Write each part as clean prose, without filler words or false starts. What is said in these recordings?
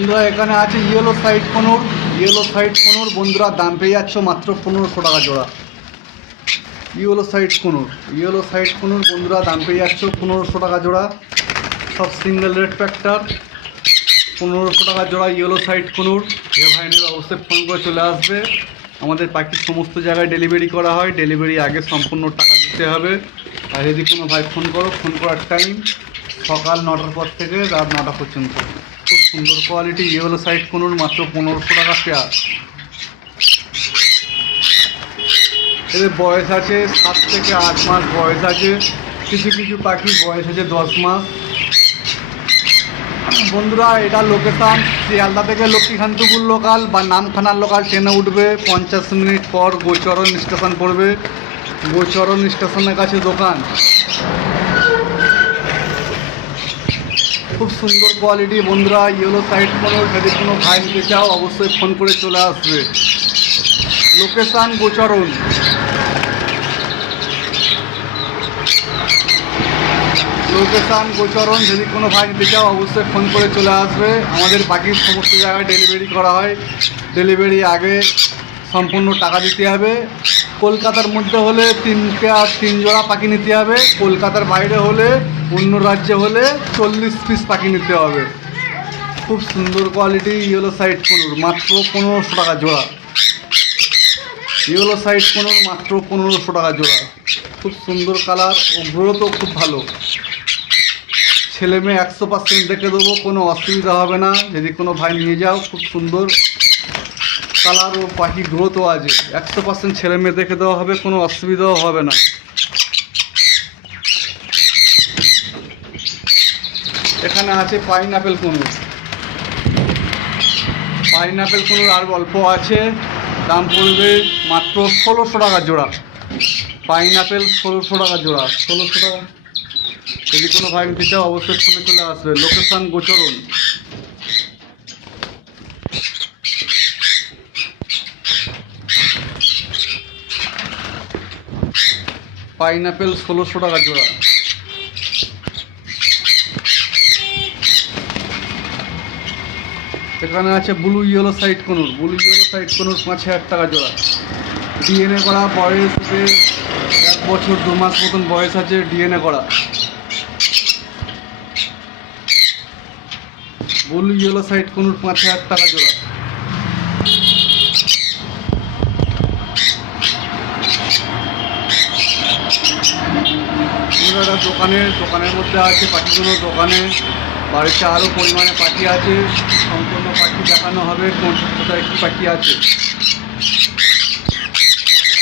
বন্ধুরা এখানে আছে ইয়েলো সাইড কোনোর বন্ধুরা দাম পেয়ে যাচ্ছ মাত্র 1500 টাকা জোড়া। ইয়েলো সাইড কোনোর বন্ধুরা দাম পেয়ে যাচ্ছ 1500 টাকা জোড়া। সব সিঙ্গেল রেড ফ্যাক্টর, 1500 টাকা জোড়া ইয়েলো সাইড কোনোর। যে ভাই নেবে অবশ্যই ফোন করে চলে আসবে। আমাদের পাখির সমস্ত জায়গায় ডেলিভারি করা হয়, ডেলিভারি আগে সম্পূর্ণ টাকা দিতে হবে। আর যদি কোনো ভাই ফোন করার টাইম সকাল 9টার পর থেকে রাত 9টা পর্যন্ত। খুব সুন্দর কোয়ালিটি ইয়েলো সাইড কোনোর, মাত্র 1500 টাকা পেয়ার। এদের বয়স আছে 7 থেকে 8 মাস বয়স আছে, কিছু কিছু পাখির বয়স আছে 10 মাস। বন্ধুরা এটা লোকেশান শিয়ালদা থেকে লক্ষ্মীকান্তপুর লোকাল বা নামখানার লোকাল ট্রেনে উঠবে, 50 মিনিট পর গোচরণ স্টেশন পড়বে। গোচরণ স্টেশনের কাছে দোকান। খুব সুন্দর কোয়ালিটি বন্ধুরা ইয়েলো সাইড কোনোর। যদি কোনো ভাই নিতে চাও অবশ্যই ফোন করে চলে আসবে। লোকেশান গোচরণ। যদি কোনো ভাই নিতে চাও অবশ্যই ফোন করে চলে আসবে। আমাদের বাকির সমস্ত জায়গায় ডেলিভারি করা হয়, ডেলিভারি আগে সম্পূর্ণ টাকা দিতে হবে। কলকাতার মধ্যে হলে 3 জোড়া পাখি নিতে হবে, কলকাতার বাইরে হলে অন্য রাজ্যে হলে 40 পিস পাখি নিতে হবে। খুব সুন্দর কোয়ালিটি ইয়েলো সাইড কোনোর, মাত্র 1500 টাকা জোড়া। ইয়েলো সাইড কোনোর মাত্র 1500 টাকা জোড়া। খুব সুন্দর কালার ও গ্রোথও খুব ভালো। ছেলে মেয়ে 100% দেখে দেবো, কোনো অসুবিধা হবে না। যদি কোনো ভাই নিয়ে যাও, খুব সুন্দর কালার ও পাখি গ্রোথও আছে। 100% ছেলে মেয়ে দেখে দেওয়া হবে, কোনো অসুবিধাও হবে না। এখানে আছে পাইনাপেল কোনোর। আর অল্প আছে, দাম পড়বে মাত্র 1600 টাকা জোড়া। পাইনাপেল 1600 টাকা জোড়া, 1600 টাকা। যদি কোনো ভাই নিতে চাও অবশ্যই ফোনে চলে আসবে। লোকেশান গোচরণ। পাইনাপেল 1600 টাকা জোড়া। এখানে আছে ব্লু ইয়েলো সাইড কোনোর। 5000 টাকা জোড়া। ডিএনএ করা, বয়স 1 বছর 2 মাস মতন বয়স আছে, ডিএনএ করা। ব্লু ইয়েলো সাইড কোনোর 5000 টাকা জোড়া। দোকানের মধ্যে আছে পাখিগুলো। দোকানে বাড়িতে আরও পরিমাণে পাখি আছে, সম্পূর্ণ পাখি দেখানো হবে কোথায় কী পাখি আছে।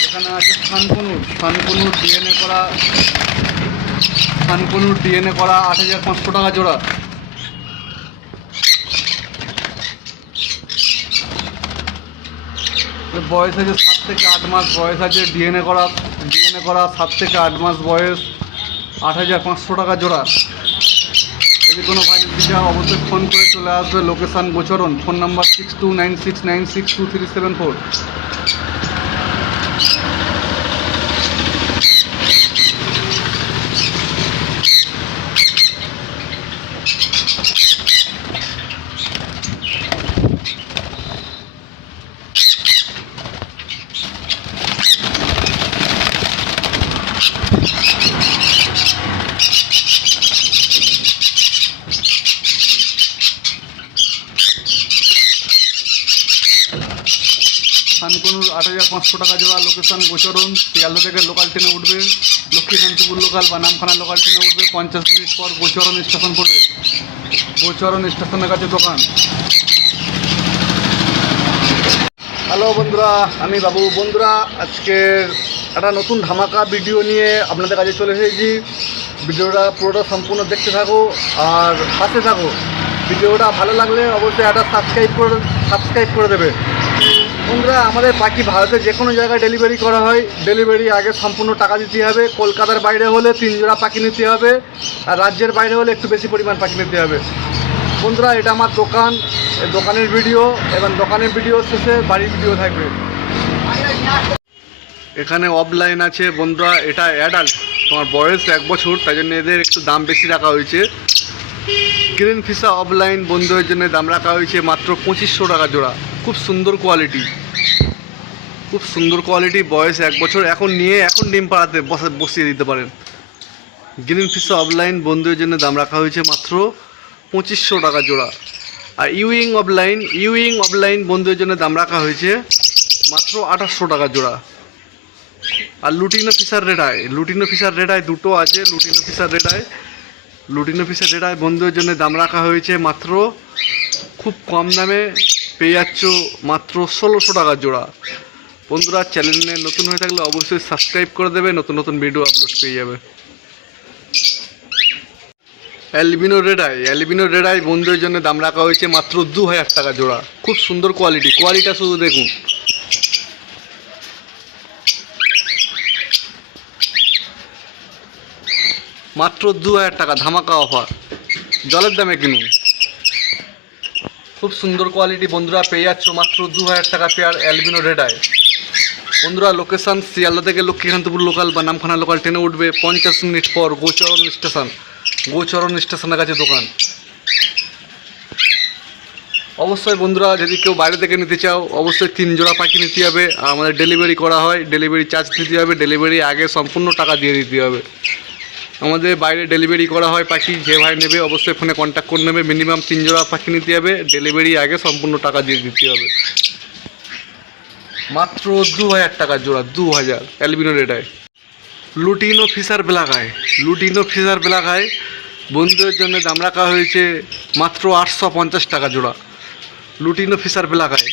এখানে আছে থানকুনুর ডিএনএ করা 8500 টাকা জোড়া। বয়স আছে 7 থেকে 8 মাস বয়স আছে, ডিএনএ করা 7 থেকে 8 মাস বয়স, 8500 টাকা জোড়া। যদি কোনো ভাই নিতে চাও অবশ্যই ফোন করে চলে আসবে। লোকেশান গোচরণ। Phone number 6296962374। থানকুনুর 8500 টাকা জোড়া। লোকেশান গোচরণ। শিয়ালদা থেকে লোকাল ট্রেনে উঠবে, লক্ষ্মীকান্তপুর লোকাল বা নামখানা লোকাল ট্রেনে উঠবে, 50 মিনিট পর গোচরণ স্টেশন পড়বে। গোচরণ স্টেশনের কাছে দোকান। হ্যালো বন্ধুরা, আমি বাবু। বন্ধুরা আজকে একটা নতুন ধামাকা ভিডিও নিয়ে আপনাদের কাছে চলে এসেছি। ভিডিওটা পুরোটা সম্পূর্ণ দেখতে থাকো আর পাশে থাকো। ভিডিওটা ভালো লাগলে অবশ্যই একটা সাবস্ক্রাইব করে দেবে। বন্ধুরা আমাদের পাখি ভারতের যে কোনো জায়গায় ডেলিভারি করা হয়, ডেলিভারি আগে সম্পূর্ণ টাকা দিতে হবে। কলকাতার বাইরে হলে 3 জোড়া পাখি নিতে হবে, আর রাজ্যের বাইরে হলে একটু বেশি পরিমাণ পাখি নিতে হবে। বন্ধুরা এটা আমার দোকান, দোকানের ভিডিও, এবং দোকানের ভিডিও শেষে বাড়ির ভিডিও থাকবে। এখানে অফলাইন আছে বন্ধুরা, এটা অ্যাডাল্ট, তোমার বয়স 1 বছর, তাই জন্য এদের একটু দাম বেশি রাখা হয়েছে। গ্রিন ফিশা অফলাইন বন্ধুদের জন্য দাম রাখা হয়েছে মাত্র 2500 টাকা জোড়া। খুব সুন্দর কোয়ালিটি, খুব সুন্দর কোয়ালিটি, বয়স 1 বছর। এখন নিয়ে এখন ডিম পাড়াতে বসিয়ে দিতে পারেন। গ্রিন ফিশা অফলাইন বন্ধুদের জন্য দাম রাখা হয়েছে মাত্র 2500 টাকা জোড়া। আর ইউইং অফলাইন বন্ধুদের জন্য দাম রাখা হয়েছে মাত্র 2800 টাকা জোড়া। আর লুটিনো ফিশার রেড আই দুটো আছে। লুটিনো ফিশার রেড আই বন্ধুদের জন্য দাম রাখা হয়েছে মাত্র, খুব কম দামে পেয়ে যাচ্ছ মাত্র 1600 টাকা জোড়া। বন্ধুরা, চ্যানেলে নতুন হয়ে থাকলে অবশ্যই সাবস্ক্রাইব করে দেবে, নতুন নতুন ভিডিও আপলোড পেয়ে যাবে। অ্যালবিনো রেড আই বন্ধুদের জন্য দাম রাখা হয়েছে মাত্র 2000 টাকা জোড়া। খুব সুন্দর কোয়ালিটিটা শুধু দেখুন। মাত্র 2000 টাকা, ধামাকা অফার, জলের দামে কিনুন। খুব সুন্দর কোয়ালিটি বন্ধুরা, পেয়ে যাচ্ছ মাত্র 2000 টাকা পেয়ার অ্যালবিনো রেড আই। বন্ধুরা, লোকেশান শিয়ালদা থেকে লক্ষ্মীকান্তপুর লোকাল বা নামখানা লোকাল ট্রেনে উঠবে, 50 মিনিট পর গোচরণ স্টেশনের কাছে দোকান। অবশ্যই বন্ধুরা, যদি কেউ বাইরে থেকে নিতে চাও অবশ্যই 3 জোড়া পাখি নিতে হবে। আর আমাদের ডেলিভারি করা হয়, ডেলিভারি চার্জ দিতে হবে। ডেলিভারি আগে সম্পূর্ণ টাকা দিয়ে দিতে হবে। আমাদের বাইরে ডেলিভারি করা হয় পাখি, যে ভাই নেবে অবশ্যই ফোনে কন্ট্যাক্ট করে নেবে। মিনিমাম 3 জোড়া পাখি নিতে হবে, ডেলিভারি আগে সম্পূর্ণ টাকা দিয়ে দিতে হবে। মাত্র 2000 টাকা জোড়া, 2000 albino red eye. Lutino fisher black eye বন্ধুদের জন্য দাম রাখা হয়েছে মাত্র 850 টাকা জোড়া। লুটিনো ফিশার ব্ল্যাক আই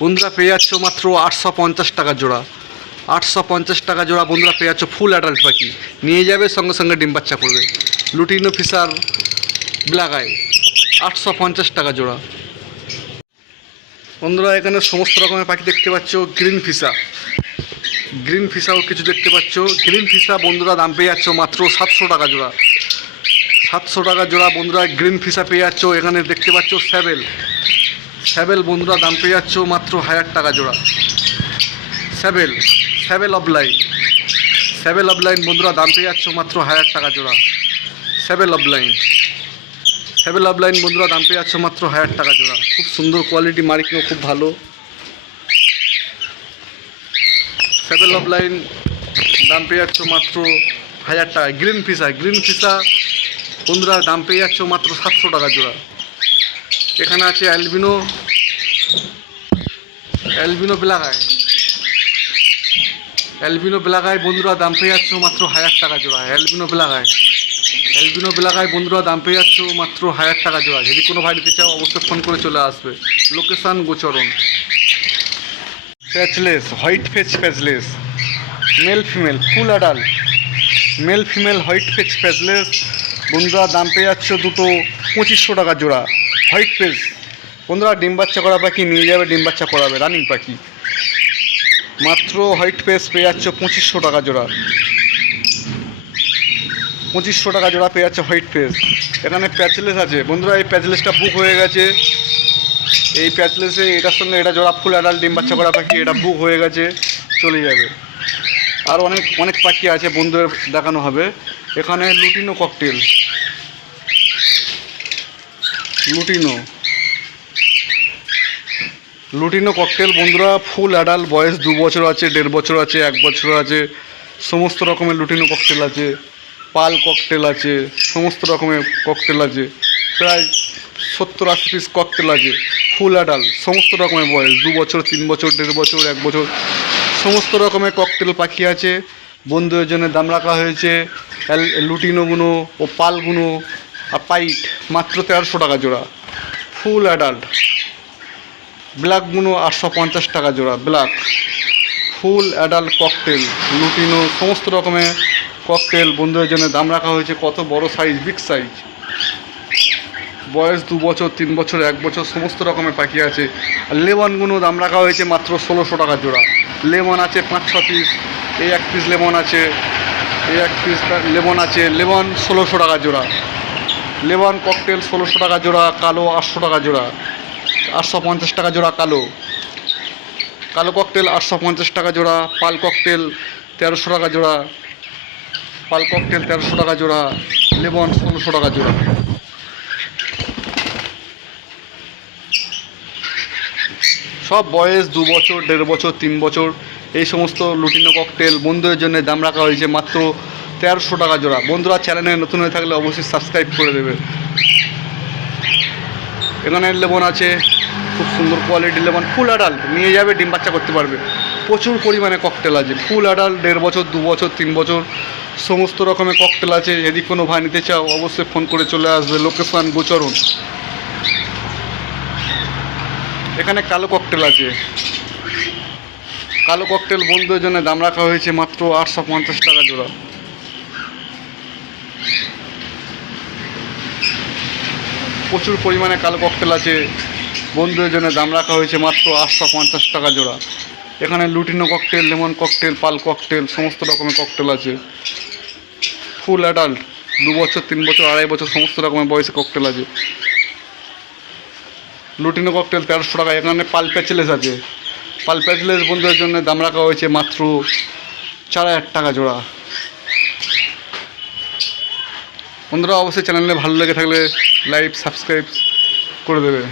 বন্ধুরা পেয়ে যাচ্ছ মাত্র 850 টাকা জোড়া। 850 টাকা জোড়া বন্ধুরা পেয়ে যাচ্ছ ফুল অ্যাডাল্ট পাখি, নিয়ে যাবে সঙ্গে সঙ্গে ডিম বাচ্চা করবে। লুটিনো ফিশার ব্ল্যাক আই 850 টাকা জোড়া। বন্ধুরা, এখানে সমস্ত রকমের পাখি দেখতে পাচ্ছ। গ্রিন ফিশাও কিছু দেখতে পাচ্ছ। গ্রিন ফিশা বন্ধুরা দাম পেয়ে যাচ্ছ মাত্র 700 টাকা জোড়া। 700 টাকা জোড়া বন্ধুরা গ্রিন ফিশা পেয়ে যাচ্ছ। এখানে দেখতে পাচ্ছ স্যাবেল বন্ধুরা দাম পেয়ে যাচ্ছ মাত্র 1000 টাকা জোড়া। স্যাবেল অফলাইন বন্ধুরা দাম পেয়ে যাচ্ছ মাত্র 1000 টাকা জোড়া। স্যাবেল অফলাইন বন্ধুরা দাম পেয়ে যাচ্ছ মাত্র 1000 টাকা জোড়া। খুব সুন্দর কোয়ালিটি, মার্কিংও খুব ভালো। স্যাবেল অফলাইন দাম পেয়ে যাচ্ছ মাত্র 1000 টাকা। গ্রিন ফিশা বন্ধুরা দাম পেয়ে যাচ্ছ মাত্র 700 টাকা জোড়া। এখানে আছে অ্যালবিনো ব্ল্যাক আই বন্ধুরা দাম পেয়ে যাচ্ছ মাত্র 1000 টাকা জোড়া। অ্যালবিনো ব্ল্যাক আই বন্ধুরা দাম পেয়ে যাচ্ছ মাত্র 1000 টাকা জোড়া। যদি কোনো ভাই নিতে চাও অবশ্যই ফোন করে চলে আসবে। Location Gocharan. White face patchless male female full adult white face patchless বন্ধুরা দাম পেয়ে যাচ্ছ দুটো 2500 টাকা জোড়া। হোয়াইট ফেস বন্ধুরা ডিম বাচ্চা করা পাখি, নিয়ে যাবে ডিম বাচ্চা করাবে, রানিং পাখি। মাত্র হোয়াইট ফেস পেয়ে যাচ্ছ 2500 টাকা জোড়া। 2500 টাকা জোড়া পেয়ে যাচ্ছে হোয়াইট ফেস। এখানে প্যাচলেস আছে বন্ধুরা, এই প্যাচলেসটা বুক হয়ে গেছে। এই প্যাচলেসে এটার সঙ্গে এটা জোড়া ফুল অ্যাডাল্ট ডিম বাচ্চা করা পাখি, এটা বুক হয়ে গেছে, চলে যাবে। আর অনেক পাখি আছে বন্ধুদের দেখানো হবে। এখানে লুটিনো ককটেল বন্ধুরা ফুল অ্যাডাল্ট, বয়স 2 বছর আছে, 1.5 বছর আছে, 1 বছর আছে। সমস্ত রকমের লুটিনো ককটেল আছে, পাল ককটেল আছে, সমস্ত রকমের ককটেল আছে। প্রায় 70-80 পিস ককটেল আছে ফুল অ্যাডাল্ট। সমস্ত রকমের বয়স 2 বছর, 3 বছর, 1.5 বছর, 1 বছর, সমস্ত রকমের ককটেল পাখি আছে। বন্ধুদের জন্য দাম রাখা হয়েছে লুটিনোগুলো ও পালগুলো আর পাইট মাত্র 1300 টাকা জোড়া। ফুল অ্যাডাল্ট ব্ল্যাকগুলো 850 টাকা জোড়া। Black full adult cocktail lutino সমস্ত রকমের ককটেল বন্ধুদের জন্য দাম রাখা হয়েছে। কত বড় সাইজ, বিগ সাইজ, বয়স 2 বছর, 3 বছর, 1 বছর, সমস্ত রকমের পাখি আছে। আর লেমনগুলো দাম রাখা হয়েছে মাত্র 1600 টাকা জোড়া। লেমন আছে 5-6 পিস, এই 1 পিস লেমন আছে, লেমন 1600 টাকা জোড়া। লেমন ককটেল 1600 টাকা জোড়া। কালো 800 টাকা জোড়া, 850 টাকা জোড়া। কালো ককটেল 850 টাকা জোড়া। পাল ককটেল 1300 টাকা জোড়া। লেমন 1600 টাকা জোড়া। সব বয়স 2 বছর, 1.5 বছর, 3 বছর এই সমস্ত লুটিনো ককটেল বন্ধুদের জন্য দাম রাখা হয়েছে মাত্র 1300 টাকা জোড়া। বন্ধুরা চ্যানেলে নতুন হয়ে থাকলে অবশ্যই সাবস্ক্রাইব করে দেবে। এখানে লেমন আছে, খুব সুন্দর কোয়ালিটির লেমন, ফুল অ্যাডাল্ট, নিয়ে যাবে ডিম বাচ্চা করতে পারবে। প্রচুর পরিমাণে ককটেল আছে, ফুল অ্যাডাল্ট, 1.5 বছর, 2 বছর, 3 বছর সমস্ত রকমের ককটেল আছে। যদি কোনো ভাই নিতে চাও অবশ্যই ফোন করে চলে আসবে। লোকেশন গোচরণ। এখানে কালো ককটেল আছে, কালো ককটেল বন্ধুদের জন্য দাম রাখা হয়েছে মাত্র 850 টাকা জোড়া। প্রচুর পরিমাণে কালো ককটেল আছে, বন্ধুদের জন্য দাম রাখা হয়েছে মাত্র 850 টাকা জোড়া। এখানে লুটিনো ককটেল, লেমন ককটেল, পাল ককটেল সমস্ত রকমের ককটেল আছে। ফুল অ্যাডাল্ট, 2 বছর, 3 বছর, 2.5 বছর সমস্ত রকমের বয়সে ককটেল আছে। লুটিনো ককটেল 1300 টাকা। এখানে পাল প্যাচলেস আছে, পাল প্যাচলেস বন্ধুদের জন্য দাম রাখা হয়েছে মাত্র 4000 টাকা জোড়া। বন্ধুরা অবশ্যই চ্যানেলে ভালো লেগে থাকলে লাইক সাবস্ক্রাইব করে দেবে।